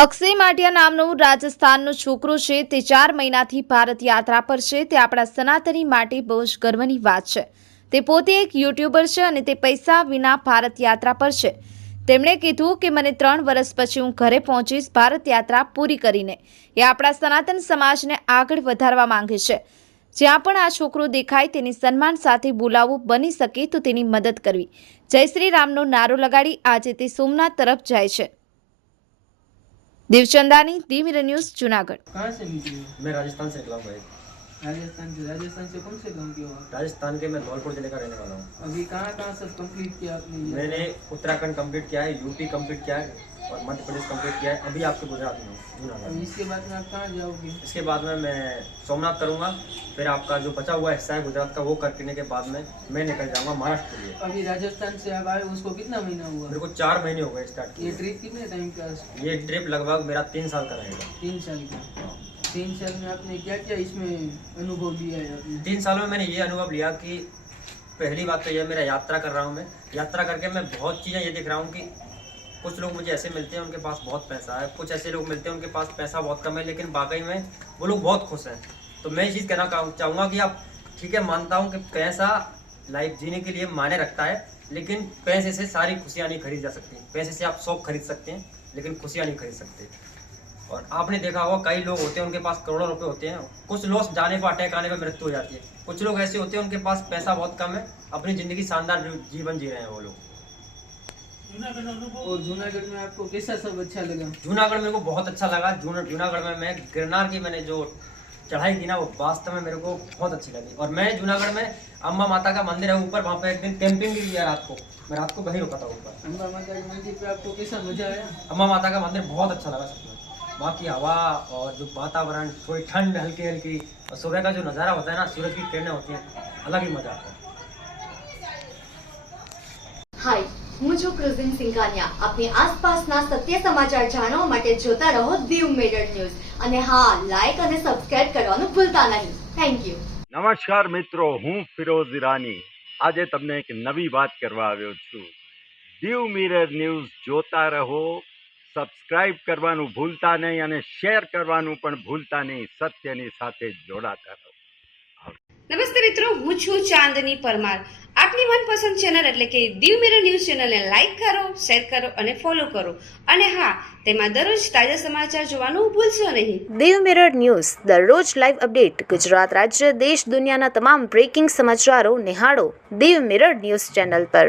અક્ષય માટિયા નામનું રાજસ્થાનનું છોકરો છે તે 4 મહિનાથી ભારત યાત્રા પર છે। તે આપણા સનાતની માટે બહુ જ ગર્વની વાત છે। તે પોતે એક યુટ્યુબર છે અને તે પૈસા વિના ભારત યાત્રા પર છે। તેમણે કીધું કે મને 3 વર્ષ પછી હું ઘરે પહોંચીશ ભારત યાત્રા પૂરી કરીને। એ આપણા સનાતન સમાજને આગળ વધારવા માંગે છે। જ્યાં પણ આ છોકરો દેખાય તેની સન્માન સાથે બોલાવવું, બની શકે તો તેની મદદ કરવી। જય શ્રી રામનો નારો લગાડી આજે તે સોમનાથ તરફ જાય છે। देवचंदानी दी मिरर न्यूज जूनागढ़। कहाँ से निकले हो? मैं राजस्थान से निकला हूँ भाई। राजस्थान से कौन से गाँव के हो आप? राजस्थान के मैं धौलपुर जिले का रहने वाला हूँ। अभी कहाँ सब कंप्लीट किया आपने? मैंने उत्तराखंड कंप्लीट किया है, यूपी कंप्लीट किया है और मध्य प्रदेश कंप्लीट किया है। अभी आपके गुजरात में हूँ, जूनागढ़। इसके बाद में आप कहाँ जाओगे? इसके बाद में मैं सोमनाथ करूँगा, फिर आपका जो बचा हुआ हिस्सा है गुजरात का वो करने के बाद में मैं निकल जाऊँगा महाराष्ट्र के लिए। अभी राजस्थान से आप आए उसको कितना महीना हुआ? मेरे को 4 महीने हो गए स्टार्ट किए। ये ट्रिप कितने टाइम का? ये ट्रिप लगभग मेरा 3 साल का रहेगा। 3 साल का। 3 साल में आपने क्या क्या इसमें अनुभव लिया है आपने? 3 सालों में मैंने ये अनुभव लिया कि पहली बात तो यह मेरा यात्रा कर रहा हूँ। मैं यात्रा करके मैं बहुत चीज़ें ये देख रहा हूँ कि कुछ लोग मुझे ऐसे मिलते हैं उनके पास बहुत पैसा है, कुछ ऐसे लोग मिलते हैं उनके पास पैसा बहुत कम है, लेकिन वाकई में वो लोग बहुत खुश हैं। तो मैं ये चीज़ कहना चाहूँगा कि आप ठीक है, मानता हूँ कि पैसा लाइफ जीने के लिए मायने रखता है, लेकिन पैसे से सारी खुशियाँ नहीं खरीद जा सकती। पैसे से आप शौक खरीद सकते हैं लेकिन खुशियाँ नहीं खरीद सकते। और आपने देखा होगा कई लोग होते हैं उनके पास करोड़ों रुपए होते हैं, कुछ लोग जाने पर अटैक आने पर मृत्यु हो जाती है। कुछ लोग ऐसे होते हैं उनके पास पैसा बहुत कम है, अपनी ज़िंदगी शानदार जीवन जी रहे हैं वो लोग। और जूनागढ़ में आपको कैसा सब अच्छा लगा? जूनागढ़ मेरे को बहुत अच्छा लगा। जूनागढ़ में मैं गिरनार की मैंने जो चढ़ाई की ना वो वास्तव में मेरे को बहुत अच्छी लगी। और मैं जूनागढ़ में अम्बा माता का मंदिर है ऊपर, वहाँ पे एक दिन कैंपिंग भी किया रात को। मैं रात को वहीं रुका था ऊपर। अम्बा माता के मंदिर पे आपको कैसा मजा आया? अम्बा माता का मंदिर बहुत अच्छा लगा सच में। वहाँ की हवा और जो वातावरण, थोड़ी ठंड हल्की हल्की, और सुबह का जो नज़ारा होता है ना, सूरज की किरणें होती हैं, अलग ही मजा आता है। हाय, હું છું ક્રુઝિન સિંઘાનિયા। આપની આસપાસના સત્ય સમાચાર જાણવા માટે જોતા રહો દીવ મિરર ન્યૂઝ અને હા, લાઈક અને સબસ્ક્રાઇબ કરવાનું ભૂલતા નહીં। Thank you. નમસ્કાર મિત્રો, હું ફિરોઝ ઈરાની આજે તમને એક નવી વાત કરવા આવ્યો છું। દીવ મિરર ન્યૂઝ જોતા રહો, સબસ્ક્રાઇબ કરવાનું ભૂલતા નહીં અને શેર કરવાનું પણ ભૂલતા નહીં। સત્યની સાથે જોડાતા રહો। નમસ્તે મિત્રો, હું છું ચાંદની પરમાર। આપની મનપસંદ ચેનલ એટલે કે દીવ મિરર ન્યૂઝ ચેનલને લાઈક કરો, શેર કરો અને ફોલો કરો। અને હા, તેમાં દરરોજ તાજા સમાચાર જોવાનું ભૂલશો નહીં। દીવ મિરર ન્યૂઝ દરરોજ લાઈવ અપડેટ ગુજરાત રાજ્ય દેશ દુનિયાના તમામ બ્રેકિંગ સમાચારો નિહાળો દીવ મિરર ન્યૂઝ ચેનલ પર।